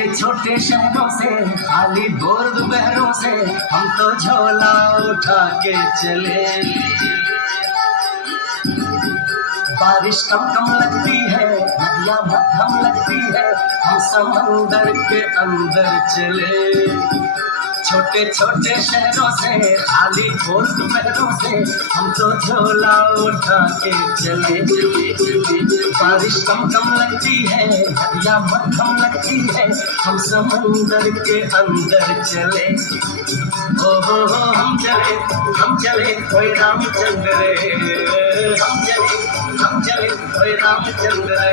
छोटे छोटे शहरों से खाली बोर दोपहरों से हम तो झोला उठा के चले। बारिश कम कम लगती है, नदियाँ मध्यम लगती है, हम समंदर के अंदर चले। छोटे छोटे शहरों से खाली बोर दोपहरों से हम तो झोला उठा के चले। बारिश कम कम लगती है, नदियाँ मध्यम लगती है, हम समंदर के अंदर चले। ओ हो हम चले कोई रामचंद्र रे, हम चले कोई रामचंद्र रे।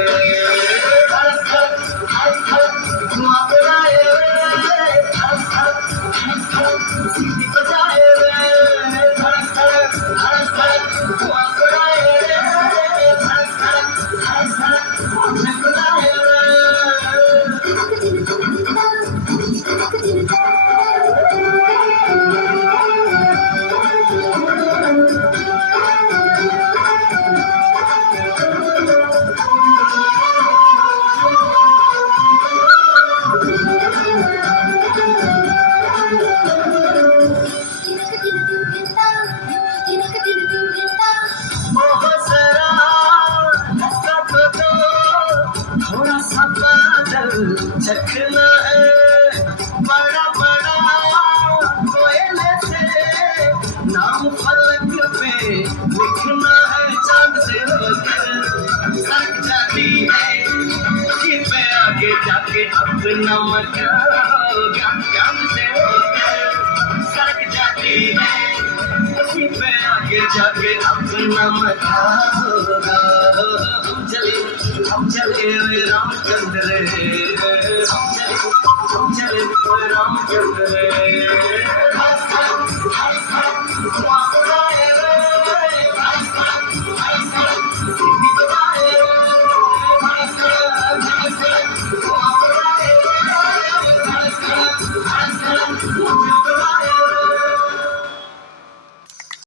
धुआं उड़ाए सीटी बजाए धड़क धड़क धड़क धड़क धुआं उड़ाए धड़क धड़क धड़क धड़क बुलाए। थोड़ा सा बादल चखना है, बड़ा बड़ा कोयले से नाम फलक पे लिखना है। चांद से होकर सरक जाती है, उसी पे आगे जाके अपना मकान होगा। चांद से होकर सरक जाती है, उसी पे आगे जाके अपना मकान होगा। हम चले रामचंद्र रे, हम चले रामचंद्र रे।